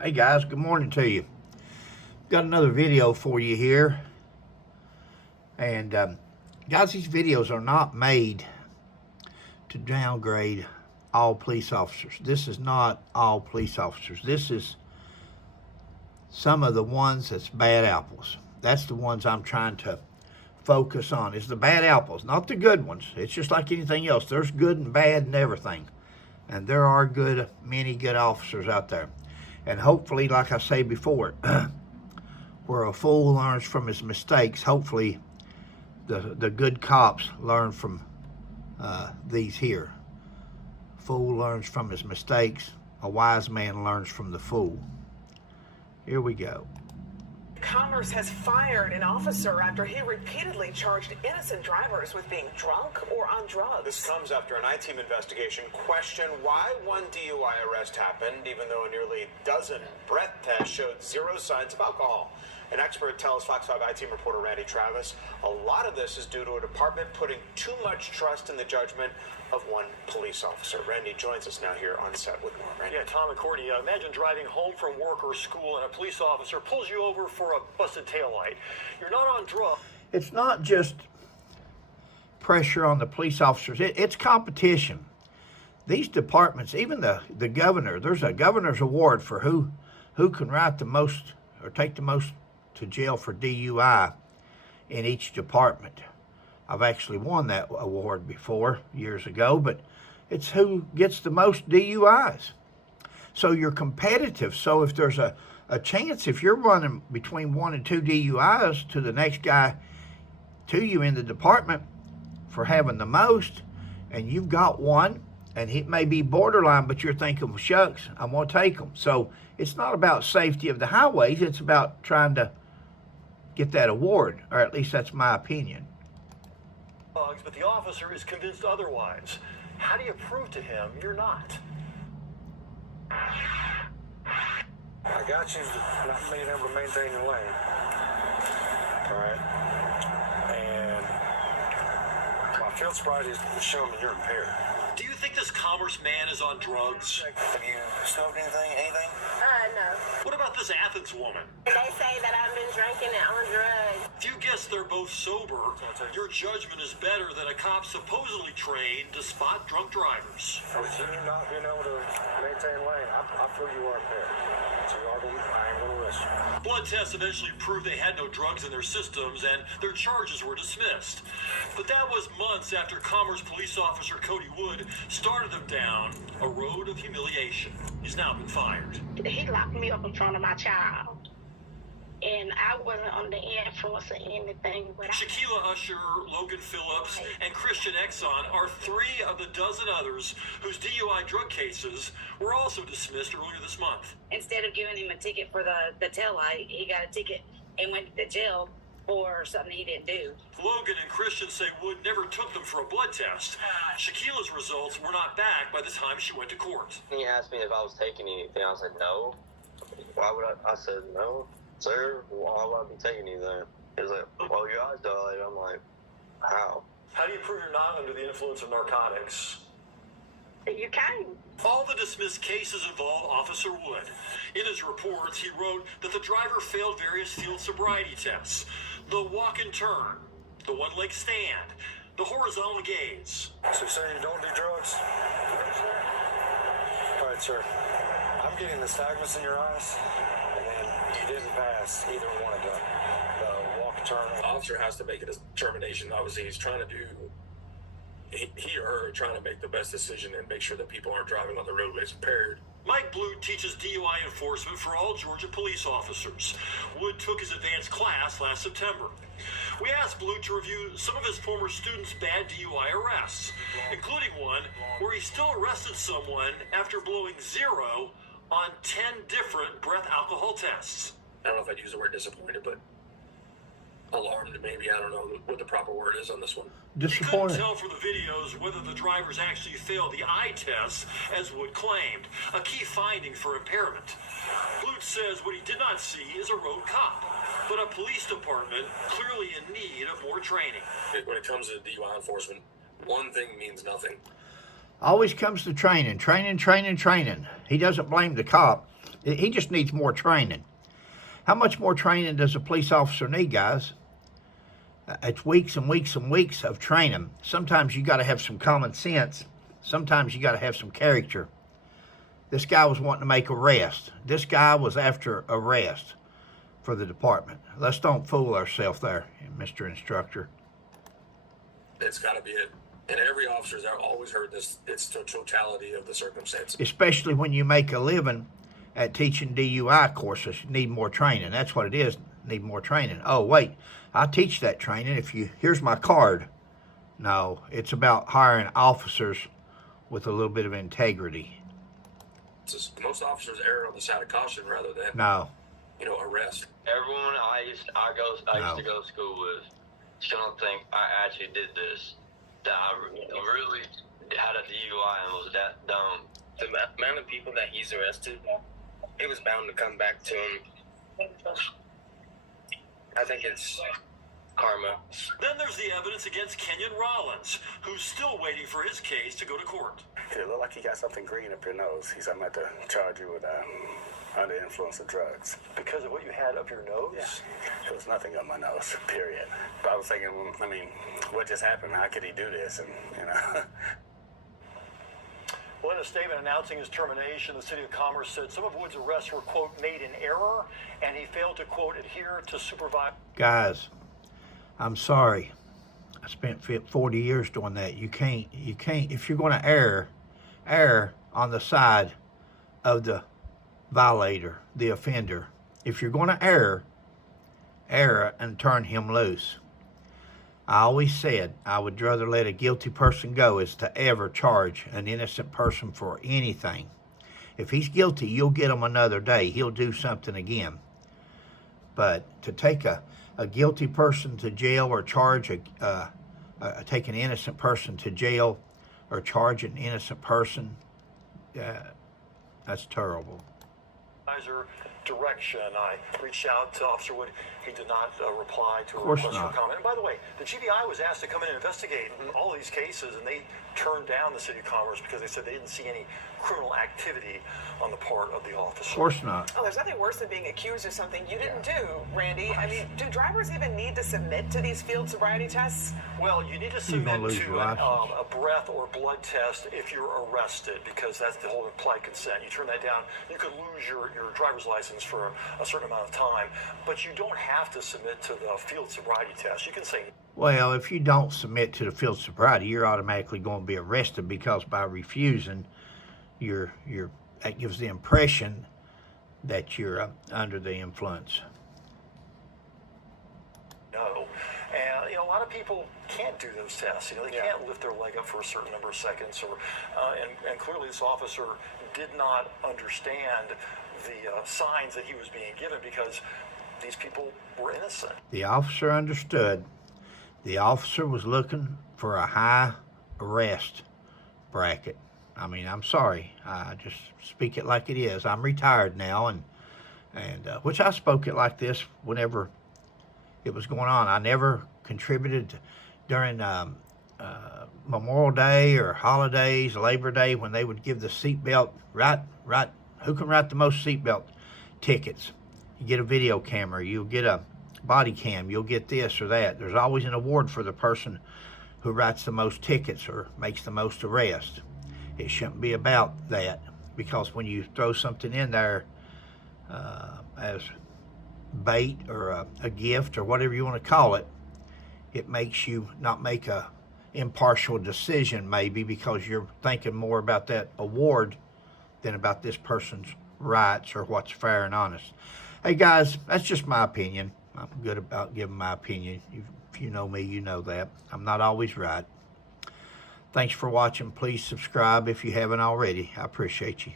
Hey guys, good morning to you. Got another video for you here. And guys, these videos are not made to downgrade all police officers. This is not all police officers. This is some of the ones that's bad apples. That's the ones I'm trying to focus on, is the bad apples, not the good ones. It's just like anything else. There's good and bad and everything. And there are many good officers out there. And hopefully, like I say before, where a fool learns from his mistakes, hopefully the good cops learn from these here. Fool learns from his mistakes. A wise man learns from the fool. Here we go. Commerce has fired an officer after he repeatedly charged innocent drivers with being drunk or on drugs. This comes after an I-team investigation questioned why one DUI arrest happened, even though a nearly dozen breath tests showed zero signs of alcohol. An expert tells Fox 5 I-team reporter Randy Travis a lot of this is due to a department putting too much trust in the judgment of one police officer. Randy joins us now here on set with more. Randy. Yeah, Tom and Courtney, imagine driving home from work or school and a police officer pulls you over for a busted taillight. You're not on drugs. It's not just pressure on the police officers. It's competition. These departments, even the governor, there's a governor's award for who can write the most or take the most to jail for DUI in each department. I've actually won that award before, years ago, but it's who gets the most DUIs. So you're competitive. So if there's a chance, if you're running between 1 and 2 DUIs to the next guy to you in the department for having the most, and you've got one, and it may be borderline, but you're thinking, well, shucks, I'm going to take them. So it's not about safety of the highways. It's about trying to get that award, or at least that's my opinion. But the officer is convinced otherwise. How do you prove to him you're not? I got you not being able to maintain your lane. All right. And my field sobriety is showing me you're impaired. Do you think this Commerce man is on drugs? Have you smoked anything? No. What about this Athens woman? They say that I've been drinking and on drugs. If you guess they're both sober, your judgment is better than a cop supposedly trained to spot drunk drivers. With you not being able to maintain lane, I feel you are impaired. So I am going to arrest you. Blood tests eventually proved they had no drugs in their systems and their charges were dismissed. But that was months after Commerce police officer Cody Wood started them down a road of humiliation. He's now been fired. He locked me up in front of my child. And I wasn't under the influence of anything. But Shaquila Usher, Logan Phillips, and Christian Exxon are 3 of the dozen others whose DUI drug cases were also dismissed earlier this month. Instead of giving him a ticket for the taillight, he got a ticket and went to jail for something he didn't do. Logan and Christian say Wood never took them for a blood test. Shaquila's results were not back by the time she went to court. He asked me if I was taking anything. I said no. Why would I said no. Sir, why would I be taking anything? He was like, well, your eyes dilated. I'm like, how? How do you prove you're not under the influence of narcotics? you can't. All the dismissed cases involve Officer Wood. In his reports, he wrote that the driver failed various field sobriety tests, the walk and turn, the one-leg stand, the horizontal gaze. So you say you don't do drugs? All right, sir. I'm getting the nystagmus in your eyes, and you didn't pass either one of them. The walk and turn. The officer has to make a determination. Obviously, he's trying to do, he or her trying to make the best decision and make sure that people aren't driving on the roadways impaired. Mike Blute teaches DUI enforcement for all Georgia police officers. Wood took his advanced class last September. We asked Blute to review some of his former students' bad DUI arrests, including one where he still arrested someone after blowing 0 on 10 different breath alcohol tests. I don't know if I'd use the word disappointed, but alarmed maybe. I don't know what the proper word is on this one. He couldn't tell from the videos whether the drivers actually failed the eye test, as Wood claimed, a key finding for impairment. Blute says what he did not see is a road cop, but a police department clearly in need of more training. When it comes to DUI enforcement, one thing means nothing. Always comes to training. He doesn't blame the cop. He just needs more training. How much more training does a police officer need, guys? It's weeks and weeks and weeks of training. Sometimes you got to have some common sense. Sometimes you got to have some character. This guy was wanting to make arrest. This guy was after arrest for the department. Let's don't fool ourselves there, Mr. Instructor. It's got to be it. And every officer's always heard this. It's the totality of the circumstances. Especially when you make a living at teaching DUI courses. You need more training. That's what it is. Need more training. Oh, wait. I teach that training. Here's my card. No, it's about hiring officers with a little bit of integrity. Most officers err on the side of caution rather than arrest. Everyone I used to go to school with is gonna think I actually did this. That I really had a DUI and was that dumb. The amount of people that he's arrested, it was bound to come back to him. I think it's karma. Then there's the evidence against Kenyon Rollins, who's still waiting for his case to go to court. It looked like you got something green up your nose. He said, I'm going to charge you with under influence of drugs. Because of what you had up your nose? Yeah. There was nothing on my nose, period. But I was thinking, what just happened? How could he do this? And, Well, in a statement announcing his termination, the City of Commerce said some of Wood's arrests were, quote, made in error, and he failed to, quote, adhere to supervise. Guys, I'm sorry. I spent 40 years doing that. You can't, if you're going to err on the side of the violator, the offender. If you're going to err and turn him loose. I always said I would rather let a guilty person go as to ever charge an innocent person for anything. If he's guilty, you'll get him another day. He'll do something again. But to take a guilty person to jail or charge take an innocent person to jail or charge an innocent person, that's terrible. Direction. I reached out to Officer Wood. He did not reply to a request for comment. And by the way, the GBI was asked to come in and investigate all these cases, and they turned down the City of Commerce because they said they didn't see any criminal activity on the part of the officer. Of course not. Oh, there's nothing worse than being accused of something you didn't do, Randy. I mean, do drivers even need to submit to these field sobriety tests? Well, you need to submit to a breath or blood test if you're arrested, because that's the whole implied consent. You turn that down, you could lose your driver's license for a certain amount of time, but you don't have to submit to the field sobriety test. You can say, well, if you don't submit to the field sobriety, you're automatically going to be arrested, because by refusing, that gives the impression that you're under the influence. No. And, a lot of people can't do those tests. They can't lift their leg up for a certain number of seconds. And clearly this officer did not understand the signs that he was being given, because these people were innocent. The officer understood. The officer was looking for a high arrest bracket. I'm sorry. I just speak it like it is. I'm retired now, and which I spoke it like this whenever it was going on. I never contributed during Memorial Day or holidays, Labor Day, when they would give the seatbelt, right, who can write the most seatbelt tickets? You get a video camera, you'll get a body cam, you'll get this or that. There's always an award for the person who writes the most tickets or makes the most arrests. It shouldn't be about that, because when you throw something in there as bait or a gift or whatever you want to call it, it makes you not make a impartial decision, maybe, because you're thinking more about that award than about this person's rights or what's fair and honest. Hey guys, that's just my opinion. I'm good about giving my opinion. If you know me, you know that. I'm not always right. Thanks for watching. Please subscribe if you haven't already. I appreciate you.